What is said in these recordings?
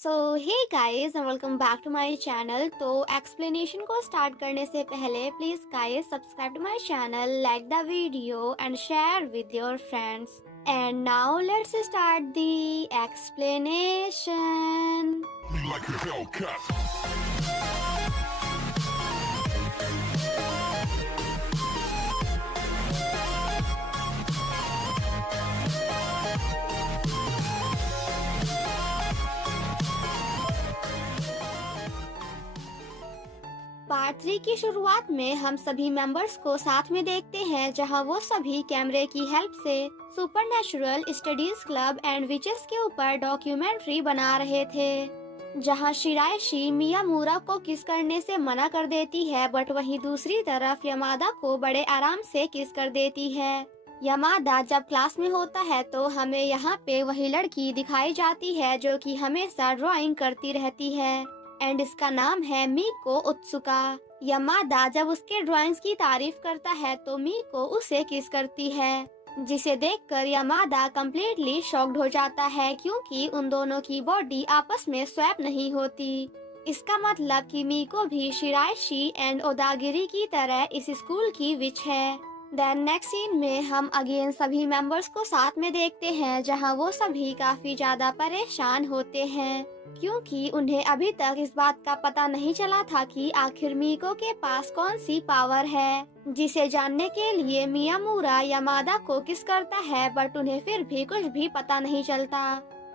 So hey guys and welcome back to my channel. तो explanation को start करने से पहले please guys subscribe to my channel, like the video and share with your friends. And now let's start the explanation. Like a Hellcat. Part 3 की शुरुआत में हम सभी मेंबर्स को साथ में देखते हैं, जहां वो सभी कैमरे की हेल्प से supernatural studies club and witches के ऊपर डॉक्यूमेंट्री बना रहे थे। जहां शिराइशी मियामुरा को किस करने से मना कर देती है, बट वहीं दूसरी तरफ यमादा को बड़े आराम से किस कर देती है। यमादा जब क्लास में होता है तो हमें यहाँ पे वही लड़की दिखाई जाती है जो कि हमेशा ड्राइंग करती रहती है एंड इसका नाम है मीको उत्सुका। यमादा जब उसके ड्राइंग्स की तारीफ करता है तो मीको उसे किस करती है, जिसे देखकर यमादा कम्प्लीटली शॉक्ड हो जाता है क्योंकि उन दोनों की बॉडी आपस में स्वैप नहीं होती। इसका मतलब कि मीको भी शिराइशी एंड ओदागिरी की तरह इस स्कूल की विच है। देन नेक्स्ट सीन में हम अगेन सभी मेंबर्स को साथ में देखते हैं, जहां वो सभी काफी ज्यादा परेशान होते हैं क्योंकि उन्हें अभी तक इस बात का पता नहीं चला था कि आखिर मीको के पास कौन सी पावर है, जिसे जानने के लिए मियामुरा यमादा को किस करता है, बट उन्हें फिर भी कुछ भी पता नहीं चलता।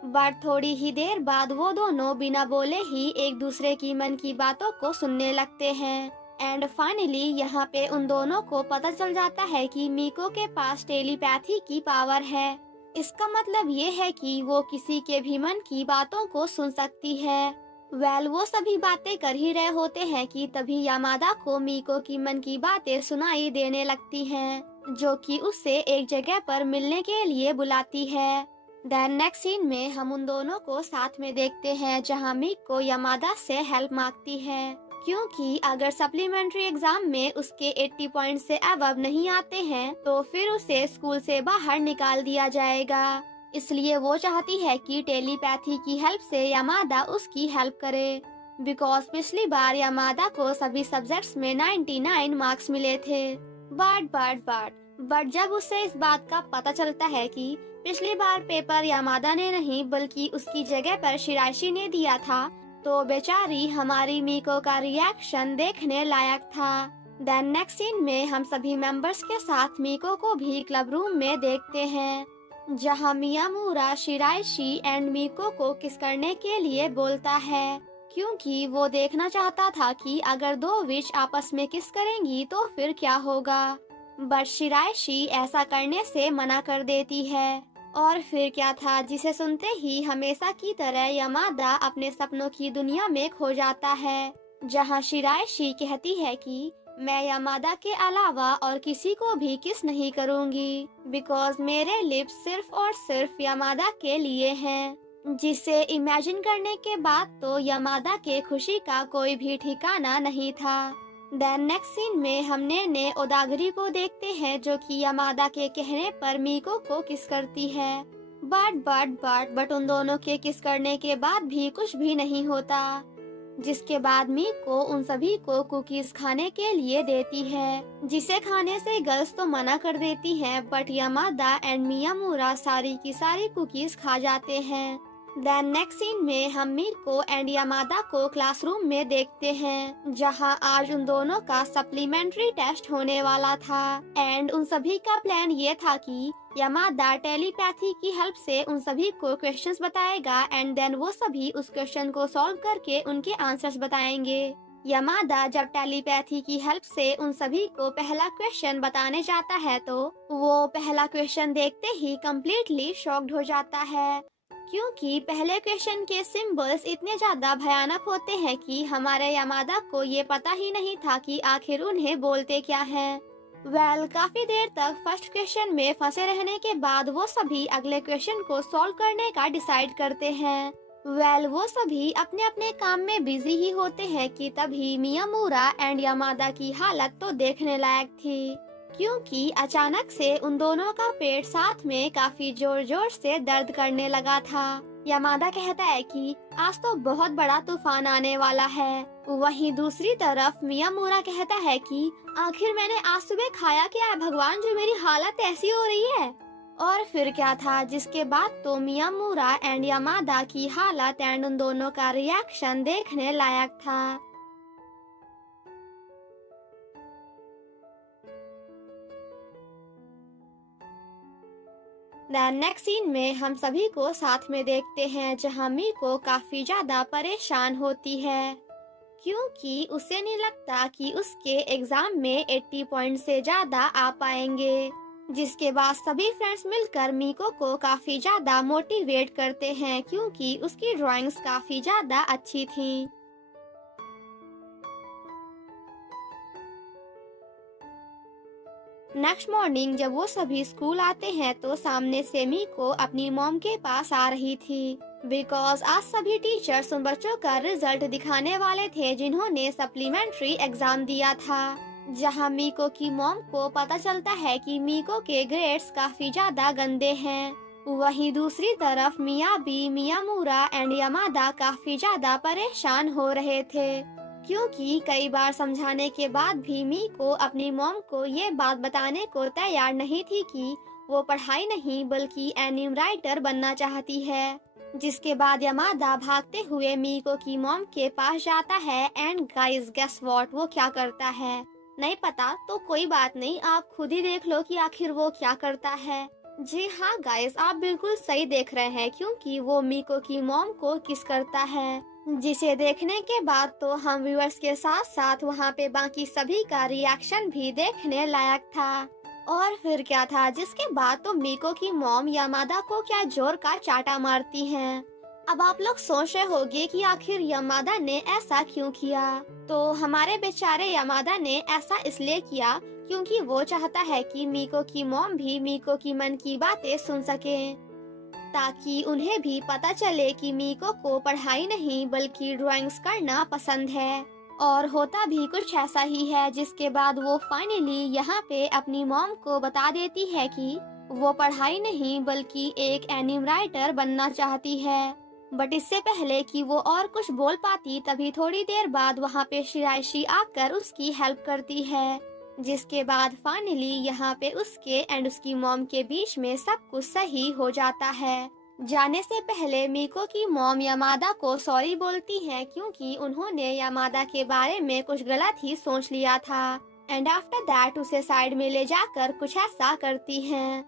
बट थोड़ी ही देर बाद वो दोनों बिना बोले ही एक दूसरे की मन की बातों को सुनने लगते हैं एंड फाइनली यहाँ पे उन दोनों को पता चल जाता है कि मीको के पास टेलीपैथी की पावर है। इसका मतलब ये है कि वो किसी के भी मन की बातों को सुन सकती है। वो सभी बातें कर ही रहे होते हैं कि तभी यामादा को मीको की मन की बातें सुनाई देने लगती हैं, जो कि उससे एक जगह पर मिलने के लिए बुलाती है। देन नेक्स्ट सीन में हम उन दोनों को साथ में देखते हैं, जहां मीको यामादा से हेल्प मांगती है क्योंकि अगर सप्लीमेंट्री एग्जाम में उसके 80 पॉइंट से अबव नहीं आते हैं तो फिर उसे स्कूल से बाहर निकाल दिया जाएगा। इसलिए वो चाहती है कि टेलीपैथी की हेल्प से यामादा उसकी हेल्प करे, बिकॉज पिछली बार यामादा को सभी सब्जेक्ट्स में 99 मार्क्स मिले थे। बट जब उसे इस बात का पता चलता है कि पिछली बार पेपर यामादा ने नहीं बल्कि उसकी जगह पर शिराइशी ने दिया था, तो बेचारी हमारी मीको का रिएक्शन देखने लायक था। देन नेक्स्ट सीन में हम सभी मेंबर्स के साथ मीको को भी क्लब रूम में देखते हैं, जहां मियामुरा शिराइशी एंड मीको को किस करने के लिए बोलता है क्योंकि वो देखना चाहता था कि अगर दो विच आपस में किस करेंगी तो फिर क्या होगा। बट शिराइशी ऐसा करने से मना कर देती है और फिर क्या था, जिसे सुनते ही हमेशा की तरह यमादा अपने सपनों की दुनिया में खो जाता है, जहां शिराइशी कहती है कि मैं यमादा के अलावा और किसी को भी किस नहीं करूंगी, बिकॉज मेरे लिप्स सिर्फ और सिर्फ यमादा के लिए हैं। जिसे इमेजिन करने के बाद तो यमादा के खुशी का कोई भी ठिकाना नहीं था। देन नेक्स्ट सीन में हम ने ओदागरी को देखते हैं, जो कि यमादा के कहने पर मीको को किस करती है। बट उन दोनों के किस करने के बाद भी कुछ भी नहीं होता, जिसके बाद मीको उन सभी को कुकीज खाने के लिए देती है, जिसे खाने से गर्ल्स तो मना कर देती हैं, बट यमादा एंड मियामुरा सारी की सारी कुकीज खा जाते हैं। देन नेक्स्ट सीन में हम मीको एंड यमादा को क्लासरूम में देखते हैं, जहां आज उन दोनों का सप्लीमेंट्री टेस्ट होने वाला था एंड उन सभी का प्लान ये था कि यमादा टेलीपैथी की हेल्प से उन सभी को क्वेश्चंस बताएगा एंड देन वो सभी उस क्वेश्चन को सॉल्व करके उनके आंसर्स बताएंगे। यमादा जब टेलीपैथी की हेल्प से उन सभी को पहला क्वेश्चन बताने जाता है तो वो पहला क्वेश्चन देखते ही कम्प्लीटली शॉक्ड हो जाता है, क्योंकि पहले क्वेश्चन के सिंबल्स इतने ज्यादा भयानक होते हैं कि हमारे यमादा को ये पता ही नहीं था कि आखिर उन्हें बोलते क्या हैं। काफी देर तक फर्स्ट क्वेश्चन में फंसे रहने के बाद वो सभी अगले क्वेश्चन को सॉल्व करने का डिसाइड करते हैं। वो सभी अपने अपने काम में बिजी ही होते हैं कि तभी मियामुरा एंड यमादा की हालत तो देखने लायक थी, क्योंकि अचानक से उन दोनों का पेट साथ में काफी जोर जोर से दर्द करने लगा था यामादा कहता है कि आज तो बहुत बड़ा तूफान आने वाला है। वहीं दूसरी तरफ मियामुरा कहता है कि आखिर मैंने आज सुबह खाया क्या है भगवान, जो मेरी हालत ऐसी हो रही है। और फिर क्या था, जिसके बाद तो मियामुरा एंड यामादा की हालत एंड उन दोनों का रिएक्शन देखने लायक था। नेक्स्ट सीन में हम सभी को साथ में देखते हैं, जहां मीको काफी ज्यादा परेशान होती है क्योंकि उसे नहीं लगता कि उसके एग्जाम में 80 पॉइंट से ज्यादा आ पाएंगे। जिसके बाद सभी फ्रेंड्स मिलकर मीको को काफी ज्यादा मोटिवेट करते हैं क्योंकि उसकी ड्राइंग्स काफी ज्यादा अच्छी थी। नेक्स्ट मॉर्निंग जब वो सभी स्कूल आते हैं तो सामने से मीको अपनी मॉम के पास आ रही थी बिकॉज आज सभी टीचर्स उन बच्चों का रिजल्ट दिखाने वाले थे जिन्होंने सप्लीमेंट्री एग्जाम दिया था। जहां मीको की मॉम को पता चलता है कि मीको के ग्रेड्स काफी ज्यादा गंदे हैं। वहीं दूसरी तरफ मियामुरा एंड यामादा काफी ज्यादा परेशान हो रहे थे क्योंकि कई बार समझाने के बाद भी मीको अपनी मॉम को ये बात बताने को तैयार नहीं थी कि वो पढ़ाई नहीं बल्कि एनिम राइटर बनना चाहती है। जिसके बाद यामादा भागते हुए मीको की मॉम के पास जाता है एंड गाइस गेस व्हाट, वो क्या करता है नहीं पता तो कोई बात नहीं, आप खुद ही देख लो कि आखिर वो क्या करता है। जी हाँ गाइस, आप बिल्कुल सही देख रहे हैं क्योंकि वो मीको की मॉम को किस करता है, जिसे देखने के बाद तो हम व्यूअर्स के साथ साथ वहाँ पे बाकी सभी का रिएक्शन भी देखने लायक था। और फिर क्या था, जिसके बाद तो मीको की मॉम यामादा को क्या जोर का चाटा मारती हैं। अब आप लोग सोच रहे होंगे कि आखिर यामादा ने ऐसा क्यों किया, तो हमारे बेचारे यामादा ने ऐसा इसलिए किया क्योंकि वो चाहता है कि मीको की मॉम भी मीको की मन की बातें सुन सके, ताकि उन्हें भी पता चले कि मीको को पढ़ाई नहीं बल्कि ड्राइंग्स करना पसंद है। और होता भी कुछ ऐसा ही है, जिसके बाद वो फाइनली यहाँ पे अपनी मॉम को बता देती है कि वो पढ़ाई नहीं बल्कि एक एनिम राइटर बनना चाहती है। बट इससे पहले कि वो और कुछ बोल पाती तभी थोड़ी देर बाद वहाँ पे शिराइशी आकर उसकी हेल्प करती है। जिसके बाद फाइनली यहाँ पे उसके एंड उसकी मॉम के बीच में सब कुछ सही हो जाता है। जाने से पहले मीको की मॉम यामादा को सॉरी बोलती है क्योंकि उन्होंने यामादा के बारे में कुछ गलत ही सोच लिया था एंड आफ्टर दैट उसे साइड में ले जाकर कुछ ऐसा करती हैं।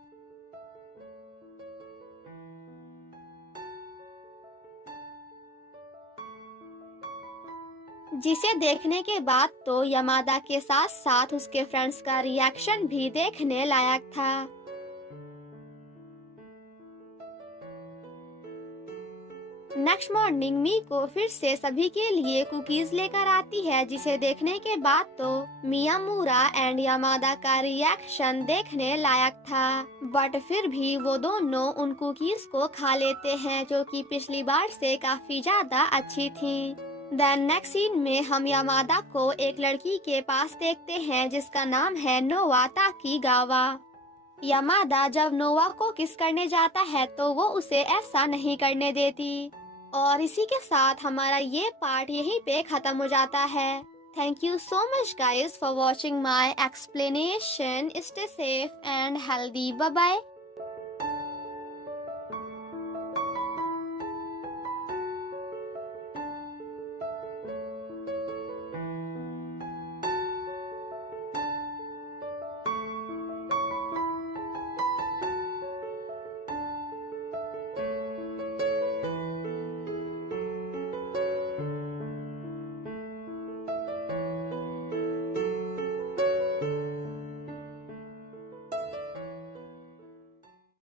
जिसे देखने के बाद तो यामादा के साथ साथ उसके फ्रेंड्स का रिएक्शन भी देखने लायक था। नेक्स्ट मॉर्निंग मीको फिर से सभी के लिए कुकीज लेकर आती है, जिसे देखने के बाद तो मियामुरा एंड यामादा का रिएक्शन देखने लायक था। बट फिर भी वो दोनों उन कुकीज को खा लेते हैं जो कि पिछली बार से काफी ज्यादा अच्छी थी। देन नेक्स्ट सीन में हम यामादा को एक लड़की के पास देखते हैं जिसका नाम है नोवा ताकीगावा। यामादा जब नोवा को किस करने जाता है तो वो उसे ऐसा नहीं करने देती। और इसी के साथ हमारा ये पार्ट यहीं पे खत्म हो जाता है। Thank you so much guys for watching my explanation. Stay safe and healthy. Bye bye.